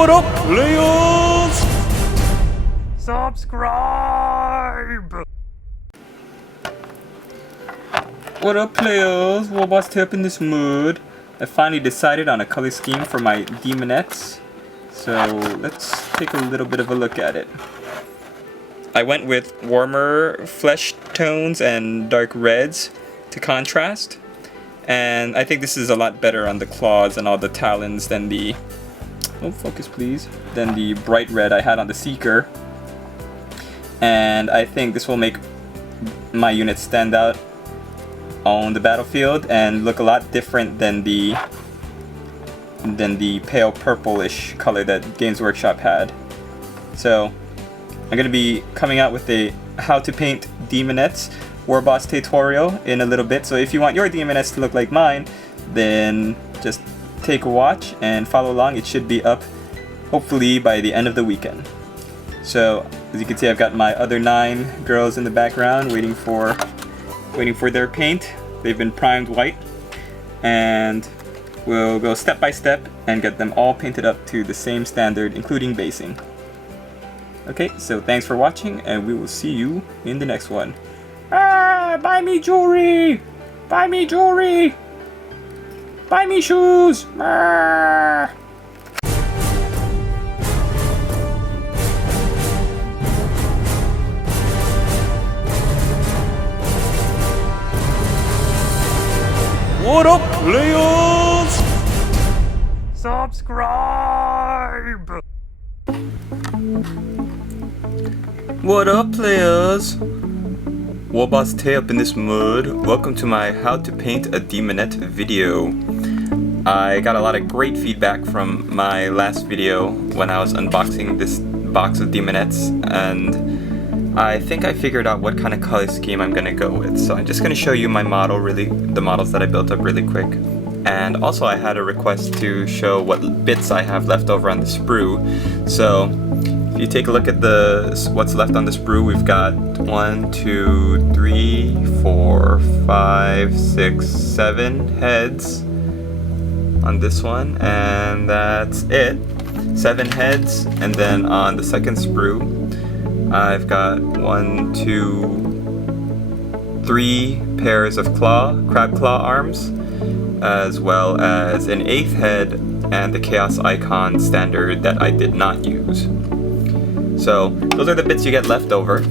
What up, players? Subscribe! What up, players? WarBossTae up in this mood. I finally decided on a color scheme for my demonettes. So let's take a little bit of a look at it. I went with warmer flesh tones and dark reds to contrast. And I think this is a lot better on the claws and all the talons than the... Oh, focus please. Than the bright red I had on the Seeker. And I think this will make my unit stand out on the battlefield and look a lot different than the pale purplish color that Games Workshop had. So I'm going to be coming out with a how to paint demonettes WarBossTae tutorial in a little bit. So if you want your demonettes to look like mine, then just take a watch and follow along. It should be up hopefully by the end of the weekend. So as you can see, I've got my other 9 girls in the background waiting for their paint. They've been primed white, and we'll go step by step and get them all painted up to the same standard, including basing. Okay, so thanks for watching, and we will see you in the next one. Ah, buy me jewelry! Buy me jewelry! Buy me shoes! Ah. What up, players? Subscribe! What up, players? WarBossTae up in this mood. Welcome to my how to paint a demonette video. I got a lot of great feedback from my last video when I was unboxing this box of demonettes, and I think I figured out what kind of color scheme I'm gonna go with. So I'm just gonna show you my model, the models that I built up really quick. And also I had a request to show what bits I have left over on the sprue. So if you take a look at what's left on the sprue, we've got 1, 2, 3, 4, 5, 6, 7 heads on this one, and that's it. 7 heads, and then on the second sprue I've got 1, 2, 3 pairs of crab claw arms, as well as an 8th head and the chaos icon standard that I did not use. So those are the bits you get left over.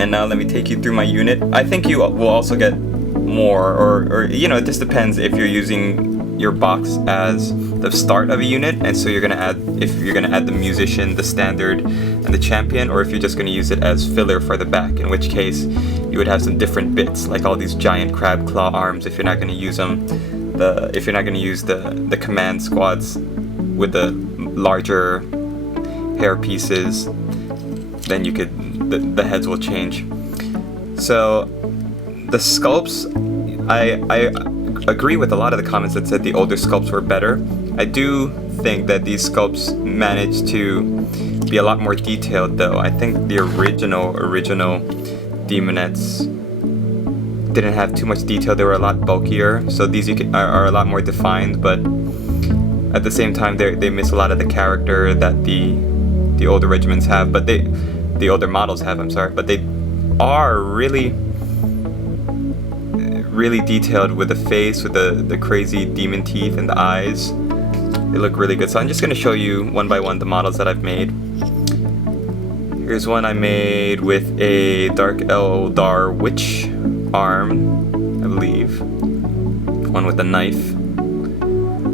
And now let me take you through my unit. I think you will also get more, or you know, it just depends if you're using your box as the start of a unit, and so you're gonna add the musician, the standard, and the champion, or if you're just gonna use it as filler for the back, in which case you would have some different bits, like all these giant crab claw arms if you're not gonna use them. If you're not gonna use the command squads with the larger hair pieces, then you could the heads will change. So the sculpts, I agree with a lot of the comments that said the older sculpts were better. I do think that these sculpts managed to be a lot more detailed, though. I think the original demonettes didn't have too much detail. They were a lot bulkier, so these are a lot more defined, but at the same time they miss a lot of the character that the older regiments have, but the older models have, I'm sorry, but they are really detailed with the face, with the crazy demon teeth and the eyes. They look really good. So I'm just going to show you one by one the models that I've made. Here's one I made with a Dark Eldar witch arm, I believe. One with a knife.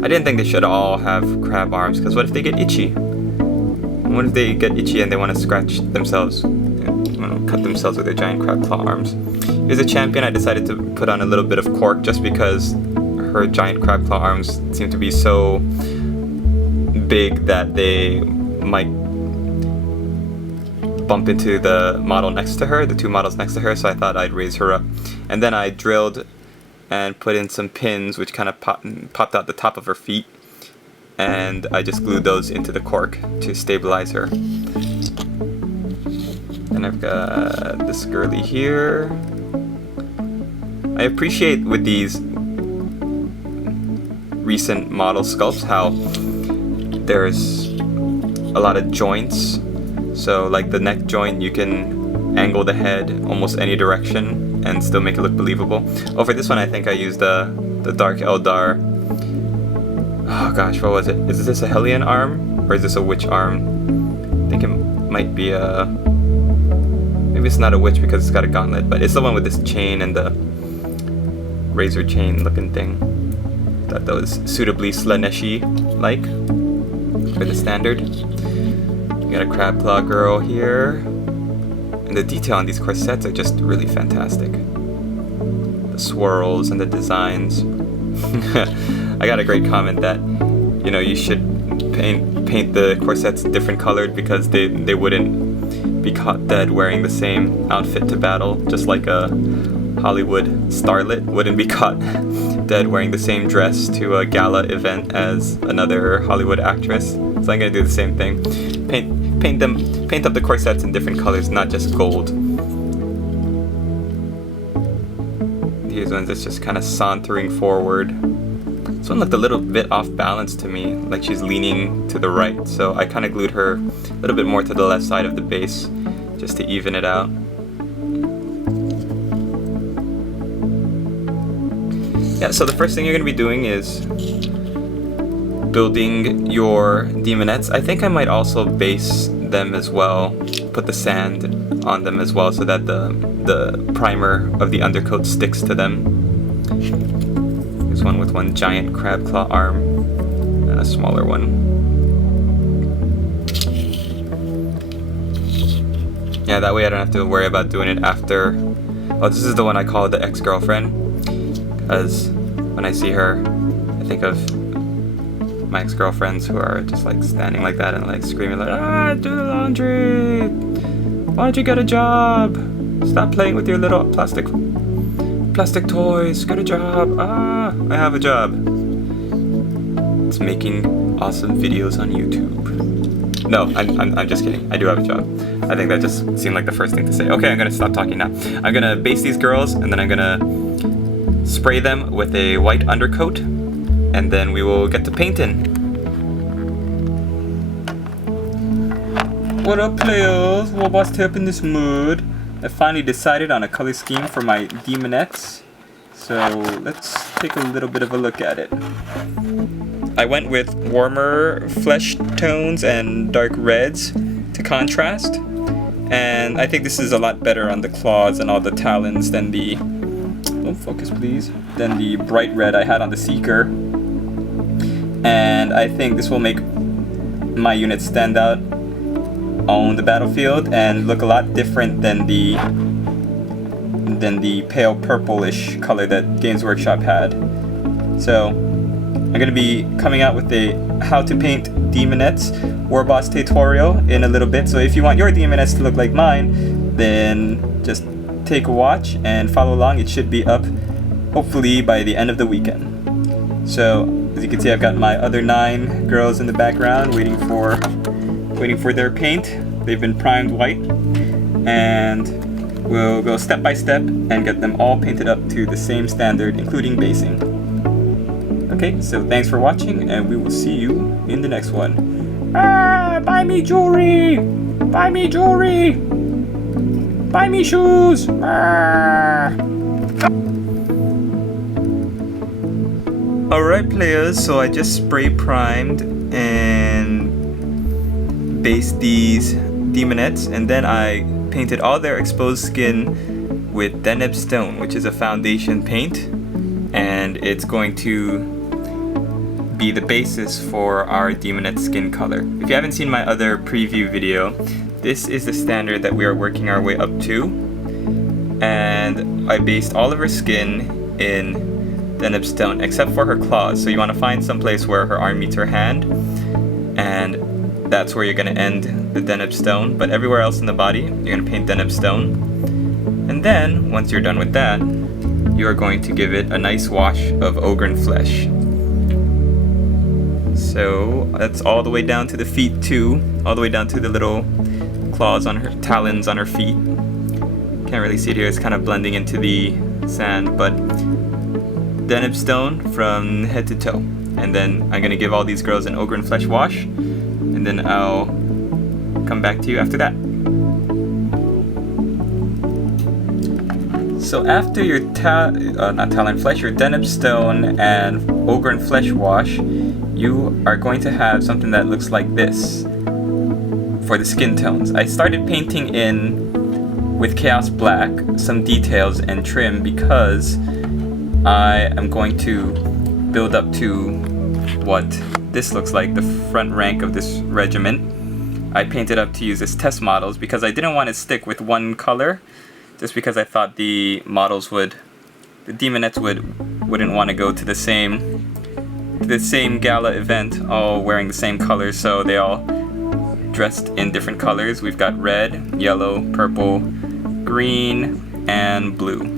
I didn't think they should all have crab arms, because what if they get itchy? What if they get itchy and they want to scratch themselves, cut themselves with their giant crab claw arms? Here's a champion. I decided to put on a little bit of cork just because her giant crab claw arms seem to be so big that they might bump into the model next to her, the 2 models next to her, so I thought I'd raise her up. And then I drilled and put in some pins which kind of popped out the top of her feet, and I just glued those into the cork to stabilize her. And I've got this girly here. I appreciate with these recent model sculpts how there's a lot of joints. So like the neck joint, you can angle the head almost any direction and still make it look believable. Oh, for this one I think I used the Dark Eldar. Oh gosh, what was it? Is this a Hellion arm? Or is this a witch arm? I think it might be a... Maybe it's not a witch because it's got a gauntlet, but it's the one with this chain and the razor chain looking thing. Thought that was suitably Slaannesh-y like for the standard. You got a crab claw girl here. And the detail on these corsets are just really fantastic. The swirls and the designs. I got a great comment that, you know, you should paint the corsets different colored because they wouldn't be caught dead wearing the same outfit to battle, just like a Hollywood starlet wouldn't be caught dead wearing the same dress to a gala event as another Hollywood actress. So I'm gonna do the same thing. Paint up the corsets in different colors, not just gold. These ones that's just kind of sauntering forward. This one looked a little bit off balance to me, like she's leaning to the right, so I kind of glued her a little bit more to the left side of the base just to even it out. Yeah, so the first thing you're going to be doing is building your demonettes. I think I might also base them as well, put the sand on them as well so that the primer of the undercoat sticks to them. There's one with one giant crab claw arm and a smaller one. Yeah, that way I don't have to worry about doing it after. Oh, this is the one I call the ex-girlfriend, because when I see her, I think of my ex-girlfriends who are just like standing like that and like screaming like, ah, do the laundry! Why don't you get a job? Stop playing with your little plastic toys, get a job. Ah, I have a job. It's making awesome videos on YouTube. No, I'm just kidding. I do have a job. I think that just seemed like the first thing to say. Okay, I'm gonna stop talking now. I'm gonna base these girls and then I'm gonna spray them with a white undercoat and then we will get to painting. What up, players? WarBossTae up in this mood. I finally decided on a color scheme for my demonettes, so let's take a little bit of a look at it. I went with warmer flesh tones and dark reds to contrast, and I think this is a lot better on the claws and all the talons than the, oh focus please, than the bright red I had on the Seeker. And I think this will make my unit stand out on the battlefield and look a lot different than the pale purplish color that Games Workshop had. So I'm going to be coming out with a how to paint demonettes WarBoss tutorial in a little bit. So if you want your demonettes to look like mine, then just take a watch and follow along. It should be up hopefully by the end of the weekend. So as you can see, I've got my other 9 girls in the background waiting for their paint. They've been primed white, and we'll go step by step and get them all painted up to the same standard, including basing. Okay, so thanks for watching, and we will see you in the next one. Ah, buy me jewelry! Buy me jewelry! Buy me shoes! Ah. Alright players, so I just spray primed and based these demonettes, and then I painted all their exposed skin with Deneb Stone, which is a foundation paint, and it's going to be the basis for our demonette skin color. If you haven't seen my other preview video, this is the standard that we are working our way up to, and I based all of her skin in Deneb Stone except for her claws. So you want to find some place where her arm meets her hand, and that's where you're going to end the Deneb Stone, but everywhere else in the body you're going to paint Deneb Stone. And then once you're done with that, you are going to give it a nice wash of Ogren flesh. So that's all the way down to the feet too, all the way down to the little claws on her, talons on her feet. Can't really see it here, it's kind of blending into the sand, but Deneb Stone from head to toe. And then I'm gonna give all these girls an Ogren flesh wash, and then I'll come back to you after that. So after your not Talon Flesh, your Deneb Stone and Ogren Flesh wash, you are going to have something that looks like this for the skin tones. I started painting in with Chaos Black some details and trim because I am going to build up to what this looks like, the front rank of this regiment. I painted up to use as test models because I didn't want to stick with one color, just because I thought the demonettes wouldn't want to go to the same gala event all wearing the same colors, so they all dressed in different colors. We've got red, yellow, purple, green, and blue.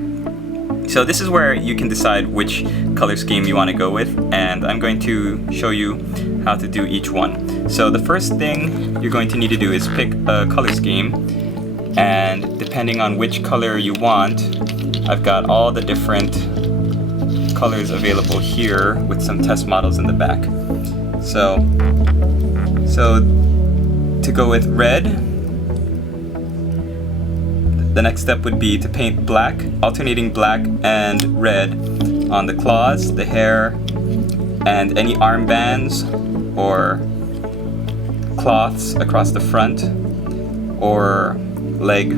So this is where you can decide which color scheme you want to go with, and I'm going to show you how to do each one. So the first thing you're going to need to do is pick a color scheme, and depending on which color you want, I've got all the different colors available here with some test models in the back. So to go with red, the next step would be to paint black, alternating black and red on the claws, the hair, and any armbands or cloths across the front, or leg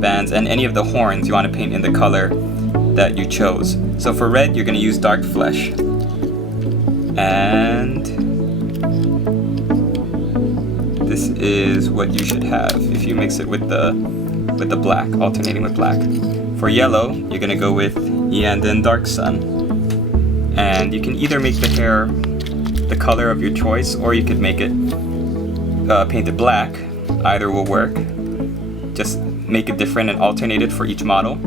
bands, and any of the horns you want to paint in the color that you chose. So for red, you're going to use dark flesh, and this is what you should have if you mix it with the black, alternating with black. For yellow, you're going to go with Yanden Dark Sun, and you can either make the hair the color of your choice, or you could make it painted black. Either will work. Just make it different and alternate it for each model.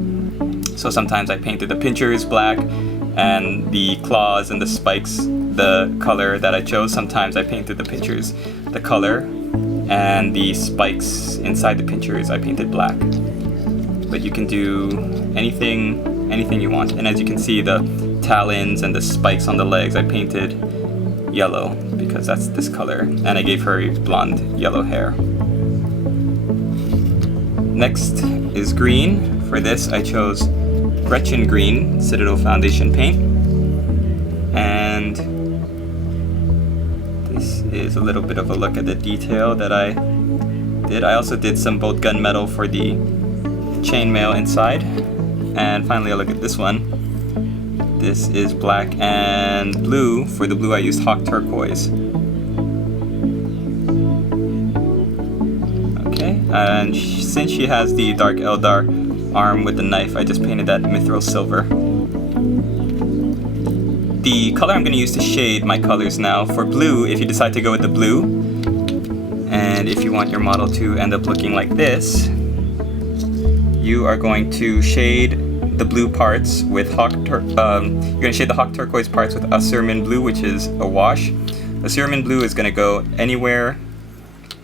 So sometimes I painted the pinchers black and the claws and the spikes the color that I chose. Sometimes I painted the pinchers the color and the spikes inside the pinchers I painted black. But you can do anything you want. And as you can see, the talons and the spikes on the legs I painted yellow because that's this color, and I gave her blonde yellow hair. Next is green. For this I chose Gretchen Green Citadel Foundation paint, and this is a little bit of a look at the detail that I did. I also did some bolt gunmetal for the chainmail inside, and finally a look at this one. This is black and blue. For the blue I used Hawk Turquoise. And since she has the Dark Eldar arm with the knife, I just painted that Mithril Silver. The color I'm going to use to shade my colors now, for blue, if you decide to go with the blue, and if you want your model to end up looking like this, you are going to shade the blue parts with you're going to shade the Hawk Turquoise parts with Asurman Blue, which is a wash. Asurman Blue is going to go anywhere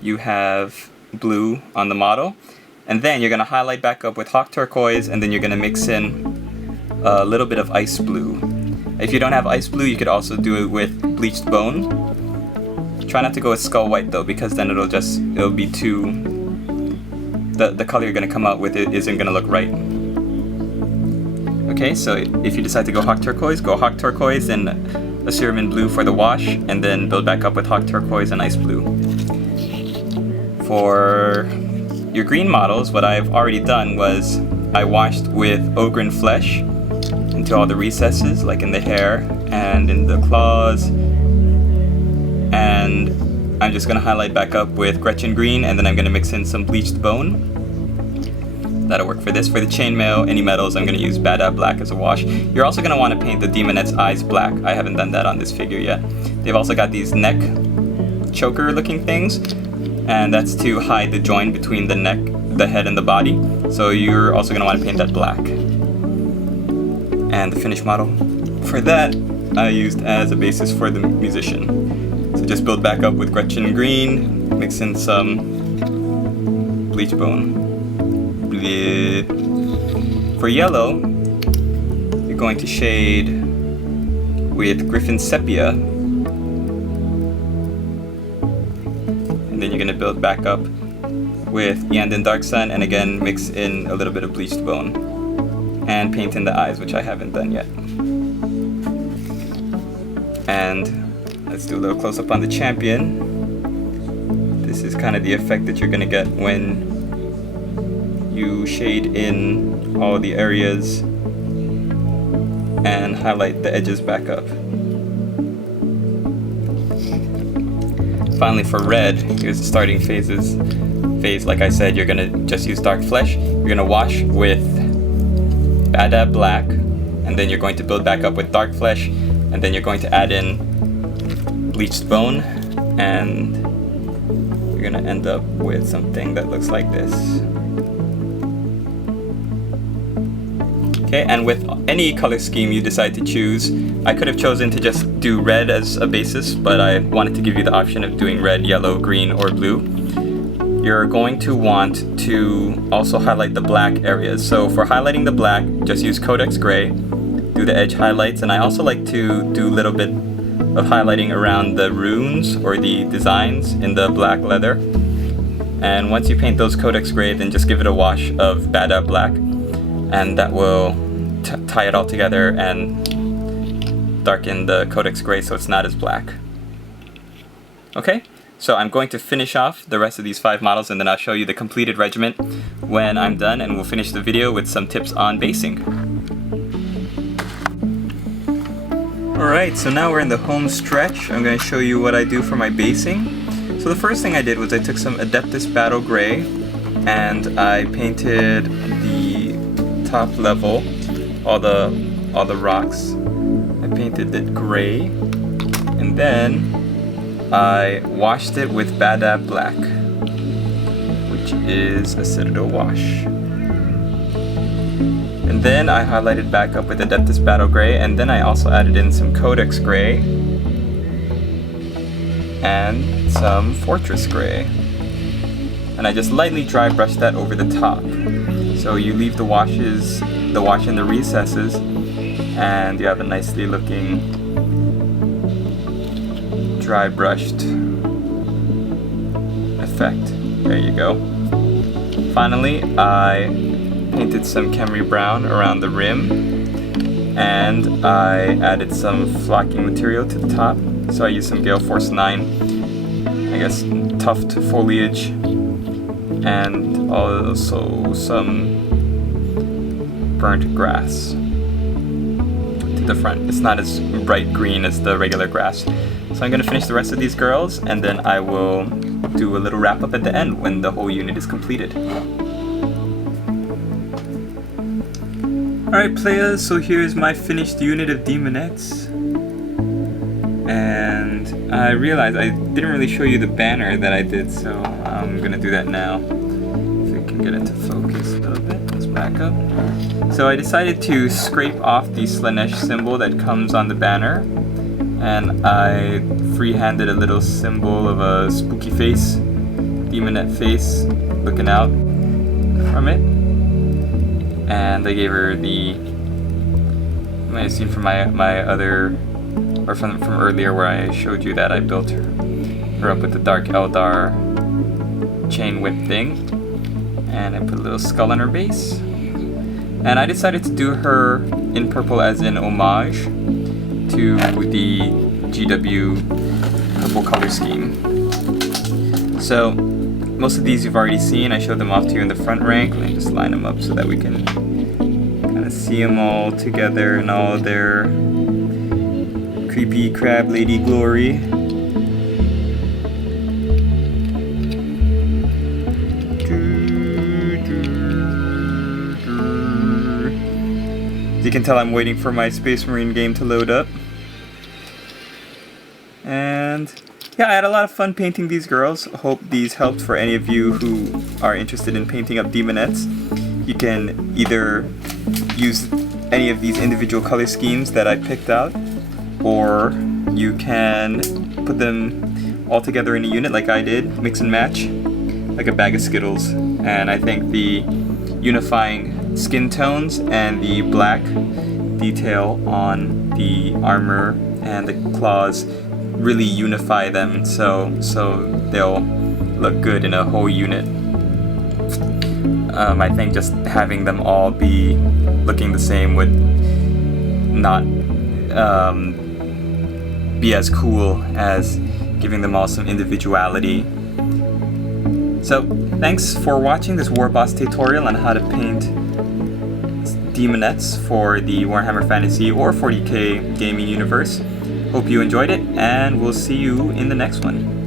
you have blue on the model, and then you're going to highlight back up with Hawk Turquoise, and then you're going to mix in a little bit of Ice Blue. If you don't have Ice Blue, you could also do it with Bleached Bone. Try not to go with Skull White though, because then it'll be too, the color you're going to come out with it isn't going to look right. Okay, so if you decide to go Hawk Turquoise and Asurman Blue for the wash, and then build back up with Hawk Turquoise and Ice Blue. For your green models, what I've already done was I washed with Ogren Flesh into all the recesses, like in the hair and in the claws, and I'm just going to highlight back up with Gretchen Green, and then I'm going to mix in some Bleached Bone. That'll work for this. For the chainmail, any metals, I'm going to use Bada Black as a wash. You're also going to want to paint the demonette's eyes black. I haven't done that on this figure yet. They've also got these neck choker looking things, and that's to hide the joint between the neck, the head, and the body. So you're also going to want to paint that black. And the finished model for that I used as a basis for the musician. So just build back up with Gretchen Green, mix in some Bleach Bone. For yellow, you're going to shade with Griffin Sepia, and then you're going to build back up with Yanden Dark Sun, and again mix in a little bit of bleached bone and paint in the eyes, which I haven't done yet. And let's do a little close up on the champion. This is kind of the effect that you're gonna get when you shade in all the areas and highlight the edges back up. Finally, for red, here's the starting phase. Like I said, you're gonna just use dark flesh. You're gonna wash with Bad Black, and then you're going to build back up with dark flesh, and then you're going to add in bleached bone, and you're gonna end up with something that looks like this. Okay, and with any color scheme you decide to choose, I could have chosen to just do red as a basis, but I wanted to give you the option of doing red, yellow, green, or blue. You're going to want to also highlight the black areas. So for highlighting the black, just use Codex Gray, do the edge highlights, and I also like to do a little bit of highlighting around the runes or the designs in the black leather. And once you paint those Codex Gray, then just give it a wash of Bad Black, and that will tie it all together and darken the Codex Gray so it's not as black. Okay, so I'm going to finish off the rest of these 5 models, and then I'll show you the completed regiment when I'm done, and we'll finish the video with some tips on basing. Alright, so now we're in the home stretch. I'm going to show you what I do for my basing. So the first thing I did was I took some Adeptus Battle Gray and I painted the top level, all the rocks. I painted it gray, and then I washed it with Bad Black, which is a Citadel wash. And then I highlighted back up with Adeptus Battle Gray, and then I also added in some Codex Gray and some Fortress Gray. And I just lightly dry brushed that over the top. So you leave the wash in the recesses, and you have a nicely looking dry brushed effect. There you go. Finally, I painted some Khemri Brown around the rim, and I added some flocking material to the top. So I used some Gale Force 9, I guess tuft foliage, and also some burnt grass to the front. It's not as bright green as the regular grass. So I'm going to finish the rest of these girls, and then I will do a little wrap up at the end when the whole unit is completed. Alright players, so here's my finished unit of Demonettes. And I realized I didn't really show you the banner that I did, so I'm going to do that now. If we can get it to focus a little bit. Let's back up. So I decided to scrape off the Slaannesh symbol that comes on the banner, and I freehanded a little symbol of a spooky face, Demonette face, looking out from it. And I gave her the, you might have seen from my other, or from earlier where I showed you that I built her up with the Dark Eldar chain whip thing, and I put a little skull on her base. And I decided to do her in purple as an homage to the GW purple color scheme. So most of these you've already seen. I showed them off to you in the front rank. Let me just line them up so that we can kind of see them all together in all their creepy crab lady glory. As you can tell, I'm waiting for my Space Marine game to load up. And yeah, I had a lot of fun painting these girls. Hope these helped for any of you who are interested in painting up Demonettes. You can either use any of these individual color schemes that I picked out, or you can put them all together in a unit like I did, mix and match, like a bag of Skittles. And I think the unifying skin tones and the black detail on the armor and the claws really unify them, so they'll look good in a whole unit. I think just having them all be looking the same would not be as cool as giving them all some individuality. So thanks for watching this WarBoss tutorial on how to paint demonettes for the Warhammer Fantasy or 40k gaming universe. Hope you enjoyed it, and we'll see you in the next one.